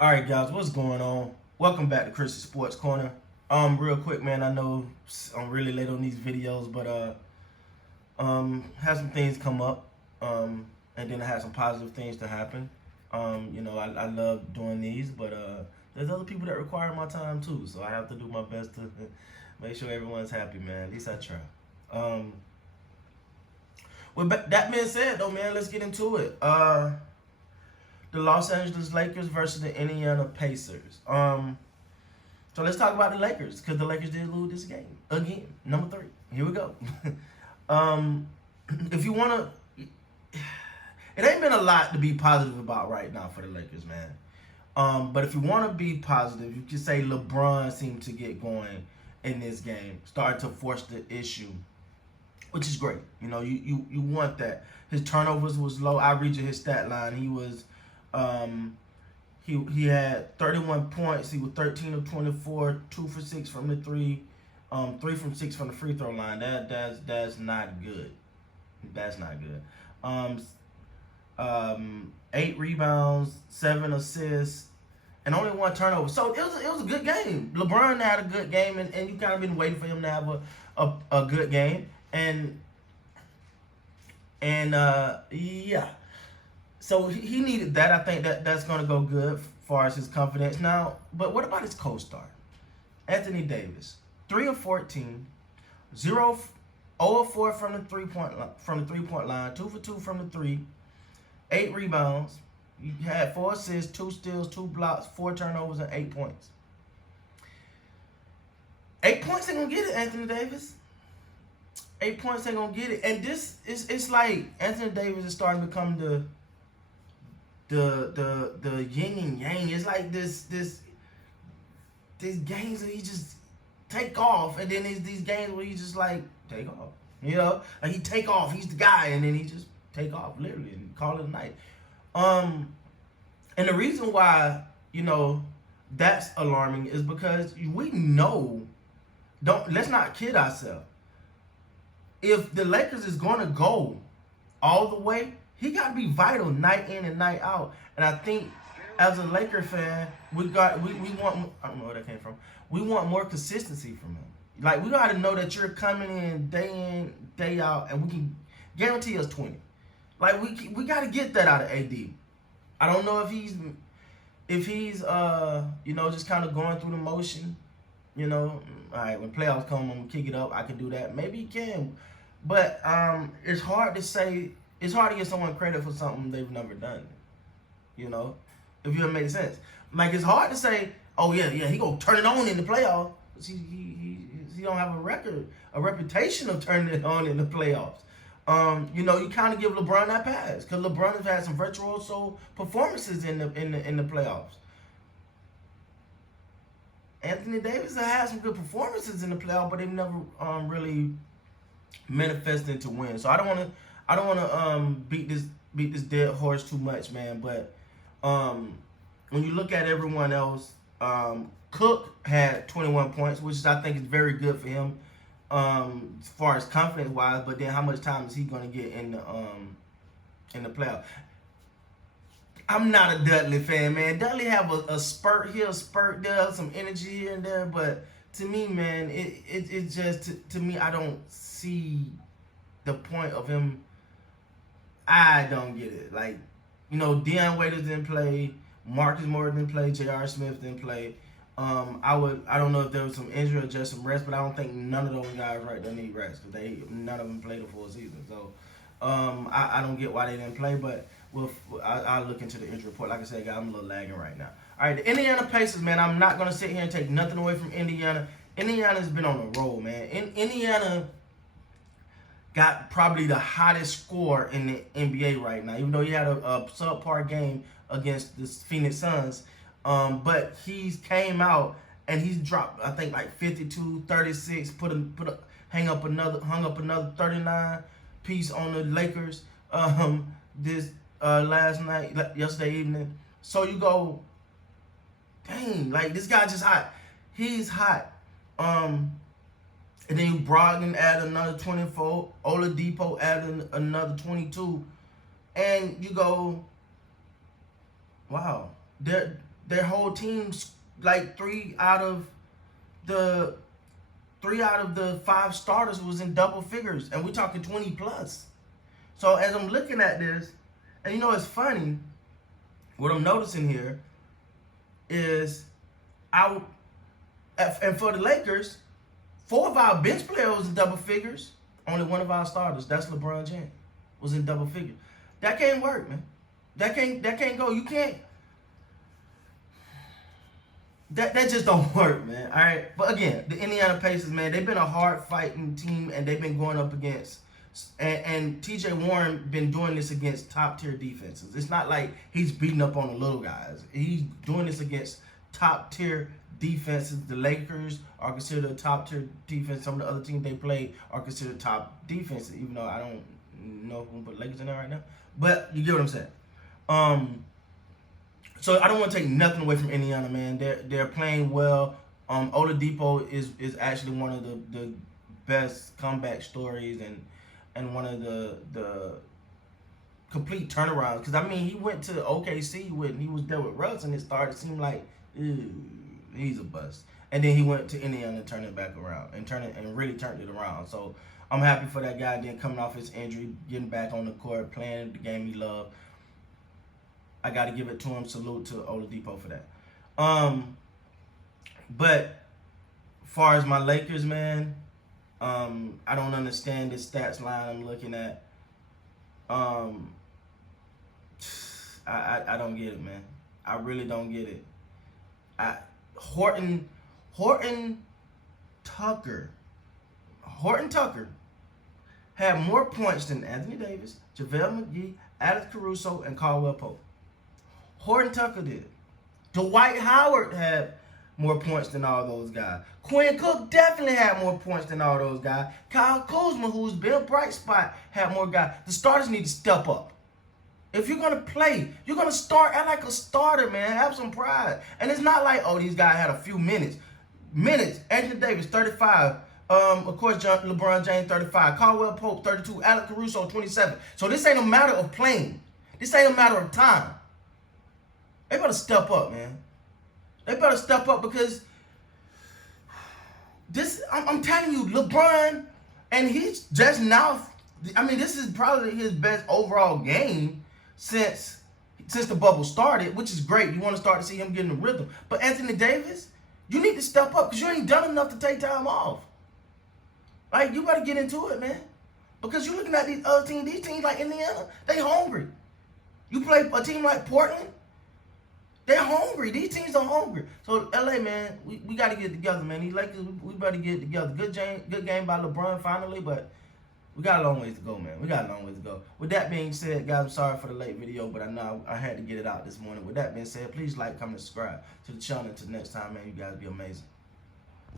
All right, guys, what's going on? Welcome back to Christian Sports Corner. Real quick, man. I know I'm really late on these videos, but had some things come up, and then I had some positive things to happen. I love doing these, but there's other people that require my time too, so I have to do my best to make sure everyone's happy, man. At least I try. Um, that being said, though, man, let's get into it. The Los Angeles Lakers versus the Indiana Pacers. So let's talk about the Lakers because the Lakers did lose this game again. Number 3. Here we go. um, if you wanna, it ain't been a lot to be positive about right now for the Lakers, man. But if you want to be positive, you can say LeBron seemed to get going in this game, started to force the issue, which is great. You want that. His turnovers was low. I read you his stat line. He was um, he had 31 points. He was 13 of 24, 2 for 6 from the three, 3 from 6 from the free throw line. That's not good. That's not good. 8 rebounds, 7 assists, and only 1 turnover. So it was a good game. LeBron had a good game, and you kind of been waiting for him to have a good game. And yeah. So he needed that. I think that's going to go good as far as his confidence. Now, but what about his co-star? Anthony Davis, 3 of 14, 0 of 4 from the 3-point line, 2 for 2 from the 3, 8 rebounds. You had 4 assists, 2 steals, 2 blocks, 4 turnovers, and 8 points. 8 points ain't gonna get it, Anthony Davis. 8 points ain't gonna get it. And this is it's like Anthony Davis is starting to become the yin and yang. It's like these games that he just take off, and then these games where he just like take off. Like he take off. He's the guy, and then he just take off literally and call it a night. And the reason why that's alarming is because we know. Let's not kid ourselves. If the Lakers is gonna go all the way, he got to be vital night in and night out. And I think as a Laker fan, we want, I don't know where that came from. We want more consistency from him. Like, we got to know that you're coming in, day out, and we can guarantee us 20. Like, we got to get that out of AD. I don't know if he's just kind of going through the motion. All right, when playoffs come, I'm gonna kick it up. I can do that. Maybe he can, but it's hard to say. It's hard to give someone credit for something they've never done. If you make sense. Like, it's hard to say, oh yeah, he gonna turn it on in the playoffs. He don't have a reputation of turning it on in the playoffs. You kind of give LeBron that pass because LeBron has had some virtuoso performances in the playoffs. Anthony Davis has had some good performances in the playoffs, but they've never really manifested into wins. So I don't want to beat this dead horse too much, man. But when you look at everyone else, Cook had 21 points, which I think is very good for him as far as confidence wise. But then how much time is he going to get in the playoff? I'm not a Dudley fan, man. Dudley have a spurt here, a spurt there, some energy here and there. But to me, man, it just to me, I don't see the point of him. I don't get it. Like, Deion Waiters didn't play, Marcus Morris didn't play, J.R. Smith didn't play. I don't know if there was some injury or just some rest, but I don't think none of those guys right there need rest because none of them played a full season. So I don't get why they didn't play, but I'll look into the injury report. Like I said, guys, I'm a little lagging right now. All right, the Indiana Pacers, man. I'm not gonna sit here and take nothing away from Indiana. Indiana's been on a roll, man. Indiana got probably the hottest scorer in the NBA right now, even though he had a subpar game against the Phoenix Suns. But he's came out and he's dropped, I think, like 52, 36, hung up another 39 piece on the Lakers this yesterday evening. So you go, dang, like this guy just hot. He's hot. And then Brogdon added another 24. Oladipo added another 22. And you go, wow. their whole team's like three out of the 5 starters was in double figures, and we're talking 20 plus. So as I'm looking at this, and you know it's funny, what I'm noticing here is and for the Lakers, 4 of our bench players was in double figures. Only one of our starters, that's LeBron James, was in double figures. That can't work, man. That can't go. You can't. That just don't work, man. All right. But again, the Indiana Pacers, man, they've been a hard fighting team, and they've been going up against, and TJ Warren been doing this against top tier defenses. It's not like he's beating up on the little guys. He's doing this against top tier defenses. The Lakers are considered a top tier defense. Some of the other teams they play are considered top defenses, even though I don't know if we can put Lakers in there right now. But you get what I'm saying. So I don't want to take nothing away from Indiana, man. They're playing well. Oladipo is actually one of the best comeback stories and one of the complete turnarounds. Because I mean, he went to OKC and he was there with Russ, and it started to seem like he's a bust. And then he went to Indiana and turned it back around and really turned it around. So I'm happy for that guy. Then coming off his injury, getting back on the court, playing the game he loved. I got to give it to him. Salute to Oladipo for that. But far as my Lakers, man, I don't understand this stats line I'm looking at. I don't get it, man. I really don't get it. Horton Tucker had more points than Anthony Davis, JaVale McGee, Alex Caruso, and Caldwell Pope. Horton Tucker did. Dwight Howard had more points than all those guys. Quinn Cook definitely had more points than all those guys. Kyle Kuzma, who's been a bright spot, had more guys. The starters need to step up. If you're going to play, you're going to start, act like a starter, man. Have some pride. And it's not like, oh, these guys had a few minutes. Anthony Davis, 35. Of course, LeBron James, 35. Caldwell Pope, 32. Alex Caruso, 27. So this ain't a matter of playing. This ain't a matter of time. They better step up, man. They better step up because this, I'm telling you, LeBron, and he's just now, I mean, this is probably his best overall game since the bubble started, which is great. You want to start to see him getting the rhythm. But Anthony Davis, you need to step up because you ain't done enough to take time off. Like, you better get into it, man. Because you're looking at these other teams, these teams like Indiana, they hungry. You play a team like Portland, they're hungry. These teams are hungry. So, LA, man, we got to get it together, man. These Lakers, we better get it together. Good game by LeBron finally, but we got a long ways to go, man. We got a long ways to go. With that being said, guys, I'm sorry for the late video, but I know I had to get it out this morning. With that being said, please like, comment, subscribe to the channel. Until next time, man, you guys be amazing.